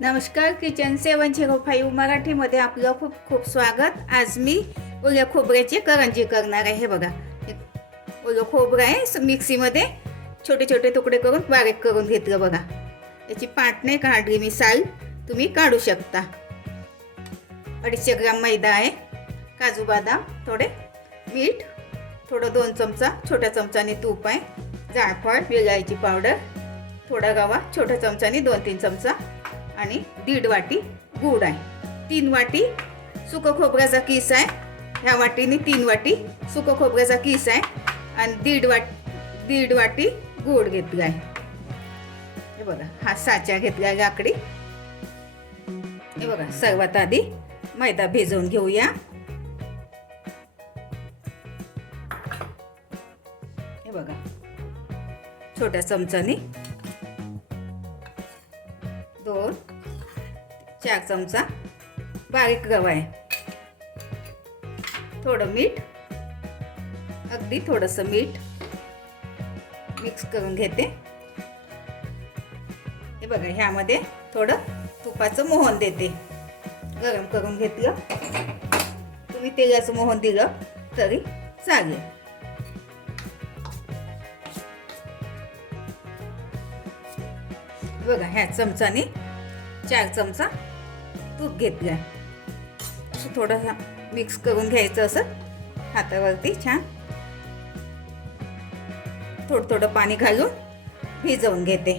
नमस्कार. किचन 705 मराठीमध्ये आपलं खूप खूप स्वागत. आज मी ओल्या खोबऱ्याची करंजी करणार आहे. हे बघा, ओलं खोबरं आहे, मिक्सीमध्ये छोटे छोटे तुकडे करून बारीक करून घेतलं. बघा, याची पाट नाही काढली मी, साल तुम्ही काढू शकता. 250 ग्राम मैदा आहे, काजू बदाम थोडे, मीठ थोडं 2 चमचा, छोट्या चमचाने तूप आहे, जायफळ, वेलची पावडर, थोडा रवा छोट्या चमचाने 2-3 चमचा आणि 1.5 वाटी गूळ आहे. 3 वाटी सुकं खोबऱ्याचा किस आहे. ह्या वाटीने 3 वाटी सुकं खोबऱ्याचा किस आहे आणि 1.5 वाटी गूळ घेतला आहे. हे बघा, हा साचा घेतला लाकडी. हे बघा, सर्वात आधी मैदा भिजवून घेऊया. हे बघा, छोट्या चमचाने 2-4 चमचा बारीक रवा आहे, थोडं मीठ, अगदी थोडंसं मीठ मिक्स करून घेते. हे बघा, ह्यामध्ये थोडं तुपाचं मोहन देते. गरम करून घेतलं, तुम्ही तेलाचं मोहन दिलं तरी चालेल. बघा, ह्या चमचाने 4 चमचा तूप घेतलं. असं थोडंसं मिक्स करून घ्यायचं, असं हातावरती छान. थोडं थोडं पाणी घालून भिजवून घेते.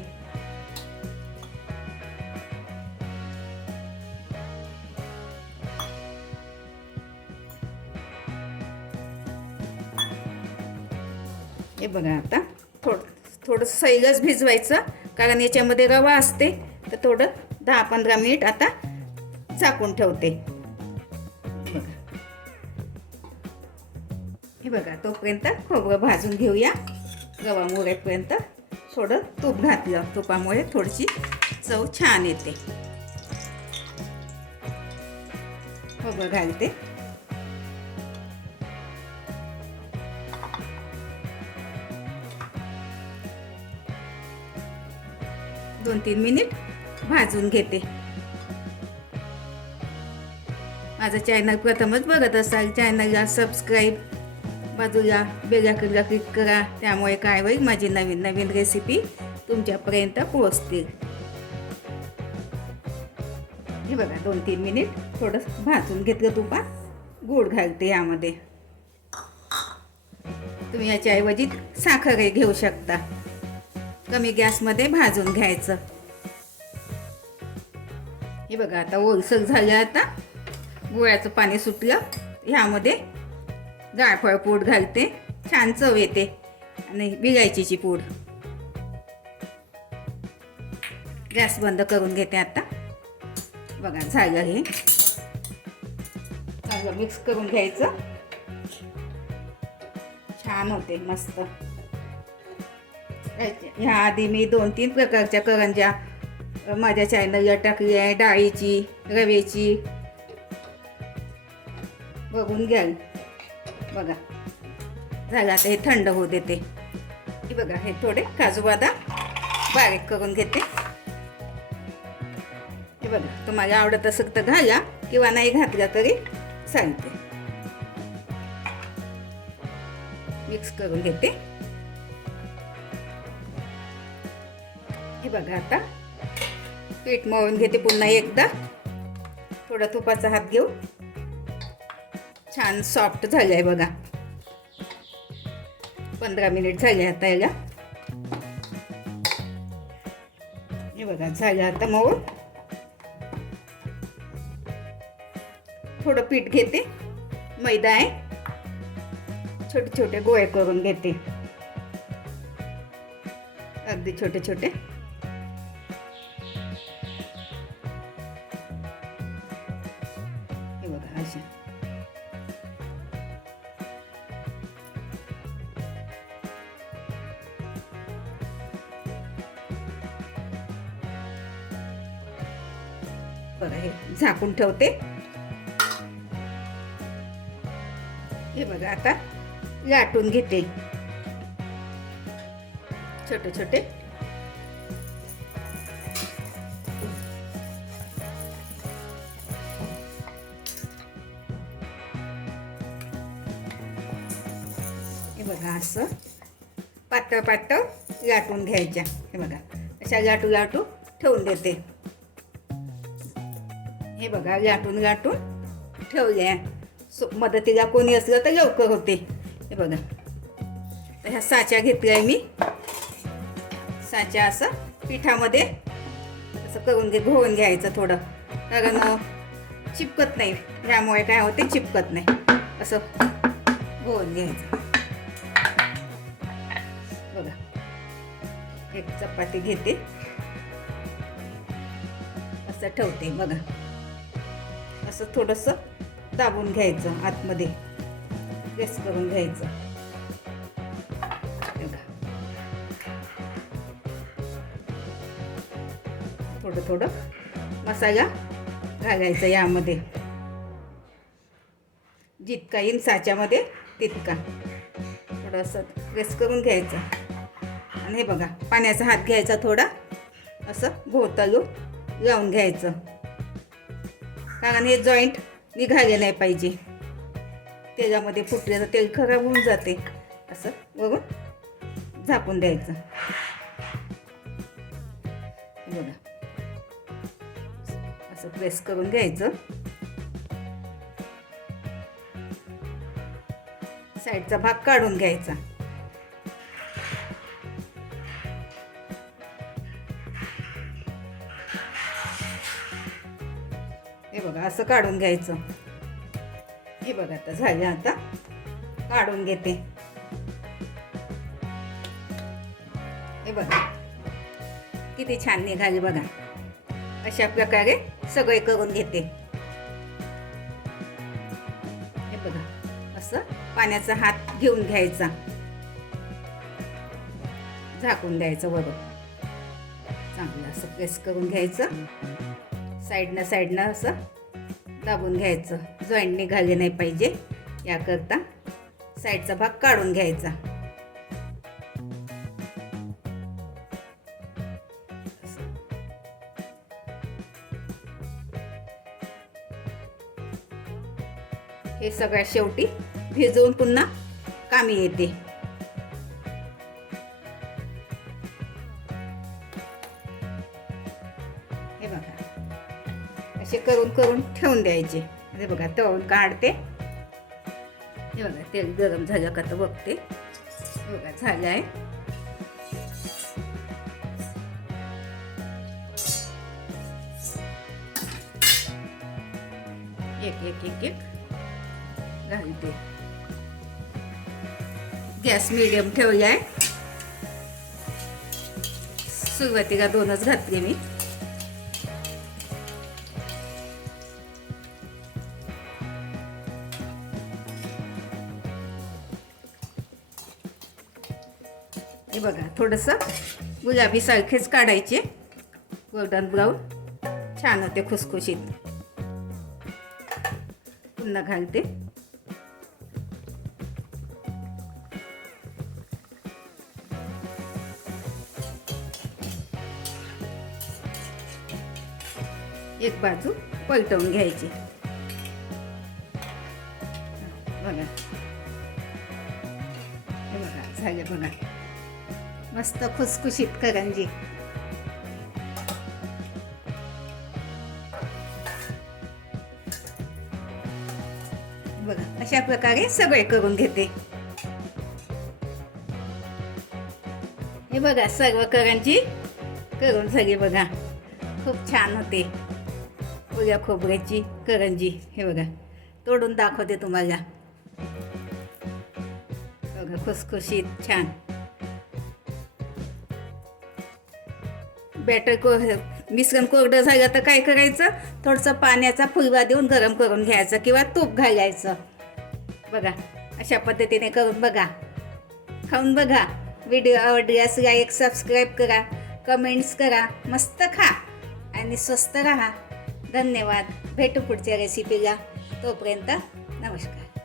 हे बघा, आता थोडं सैलच भिजवायचं, कारण याच्यामध्ये रवा असते. तर थोडं 10-15 मिनिट आता झाकून ठेवते. हे बघा, तोपर्यंत खोबरं भाजून घेऊया. रवा मुरेपर्यंत थोडं तूप घातलं, तुपामुळे थोडीशी चव छान येते. खोबरं घालते. दोन 3 मिनिट भाजून घेते. माझं चॅनल प्रथमच बघत असाल, चॅनलला सबस्क्राईब, बाजूला बेल आयकॉनला क्लिक करा. त्यामुळे काय होईल, माझी नवीन नवीन रेसिपी तुमच्यापर्यंत पोहोचतील. हे बघा, 2-3 मिनिट थोडं भाजून घेतलं तुपात. गूळ घालते यामध्ये. तुम्ही याच्याऐवजी साखरही घेऊ शकता. कमी गॅसमध्ये भाजून घ्यायचं. हे बघा, आता ओलसर झालं. आता गुळाचं पाणी सुटलं. ह्यामध्ये जायफळ पूड घालते, छान चव येते, आणि विलायचीची पूड. गॅस बंद करून घेते आता. बघा, झालं. हे चांगलं मिक्स करून घ्यायचं, छान होते मस्त. ह्या आधी मी 2-3 प्रकारच्या करंज्या माझ्या चॅनलला टाकली आहे, डाळीची, रव्याची. बघून घ्याल. बघा, झालं. आता हे थंड होऊ देते. हे बघा, हे थोडे काजू बदाम बारीक करून घेते. हे बघा, तुम्हाला आवडत असेल तर घाला, किंवा नाही घातला तरी चालते. मिक्स करून घेते. हे बघा, आता पीठ मळून घेते पुन्हा एकदा. थोडा तुपाचा हात घेऊ. छान सॉफ्ट झालं आहे बघा. 15 मिनिट झाले आता याला. हे बघा, झालं आता मळून. थोडं पीठ घेते, मैदा आहे, छोटे छोटे गोळे करून घेते, अगदी छोटे छोटे. हे बघा, असे. बघा, हे झाकून ठेवते. हे बघा, आता लाटून घेते छोटे छोटे. बघा असं पातळ पातळ लाटून घ्यायच्या. हे बघा अशा लाटू लाटू ठेवून देते. हे बघा लाटून लाटून ठेवल्या. मदतीला कोणी असलं तर लवकर होते. हे बघा तर ह्या साच्या घेतलाय मी. साच्या असं पिठामध्ये असं करून घोळून घ्यायचं थोडं, कारण चिपकत नाही. त्यामुळे काय होते, चिपकत नाही. असं घोळून घ्यायचं. बघा एक चपाती घेते, असं ठेवते. बघा असं थोडंसं दाबून घ्यायचं, आतमध्ये प्रेस करून घ्यायचं. थोडं थोडं मसाला घालायचा यामध्ये, जितका येईल साच्यामध्ये तितका. थोडंसं प्रेस करून घ्यायचं. आणि हे बघा पाण्याचा हात घ्यायचा, थोडा असं भोवतालू लावून घ्यायचं, कारण हे जॉईंट निघाले नाही पाहिजे. तेलामध्ये फुटलं तर तेल खराब होऊन जाते. असं बघून झाकून द्यायचं. बघा असं प्रेस करून घ्यायचं. साईडचा भाग काढून घ्यायचा. हे बघा असं काढून घ्यायचं. हे बघा आता झालं. आता काढून घेते. हे बघा किती छान निघाली. बघा अशा प्रकारे सगळे करून घेते. हे बघा असं पाण्याचा हात घेऊन घ्यायचा, झाकून द्यायचं वरून. चांगलं असं प्रेस करून घ्यायचं. साईडनं असं दाबून घ्यायचं. जॉईंट निघाले नाही पाहिजे याकरता साईडचा भाग काढून घ्यायचा. हे सगळ्यात शेवटी भिजवून पुन्हा कामी येते. हे बघा असे करून करून ठेवून द्यायचे. हे बघा तळून काढते. हे बघा तेल गरम झालं का तर बघते. हे बघा झालं आहे. एक एक एक एक घालते. गॅस मीडियम ठेवला आहे. सुरुवातीला 2च घातले मी. हे बघा थोडंसं गुलाबी सारखेच काढायचे, गोल्डन ब्राऊन. छान होते खुसखुशीत. पुन्हा घालते. एक बाजू पलटवून घ्यायची. बघा हे बघा झाले. बघा मस्त खुसखुशीत करंजी. बघा अशा प्रकारे सगळे करून घेते. हे बघा सर्व करंजी करून झाली. बघा खूप छान होते ओल्या खोबऱ्याची करंजी. हे बघा तोडून दाखवते तुम्हाला. बघा खुसखुशीत छान. बॅटर मिश्रण कोरडं झालं तर काय करायचं, थोडंसं पाण्याचा फुलवा देऊन गरम करून घ्यायचं किंवा तूप घालायचं. बघा अशा पद्धतीने करून बघा, खाऊन बघा. व्हिडिओ आवडल्यास लाईक सबस्क्राईब करा, कमेंट्स करा. मस्त खा आणि स्वस्त राहा. धन्यवाद. भेटू पुढच्या रेसिपीला. तोपर्यंत नमस्कार.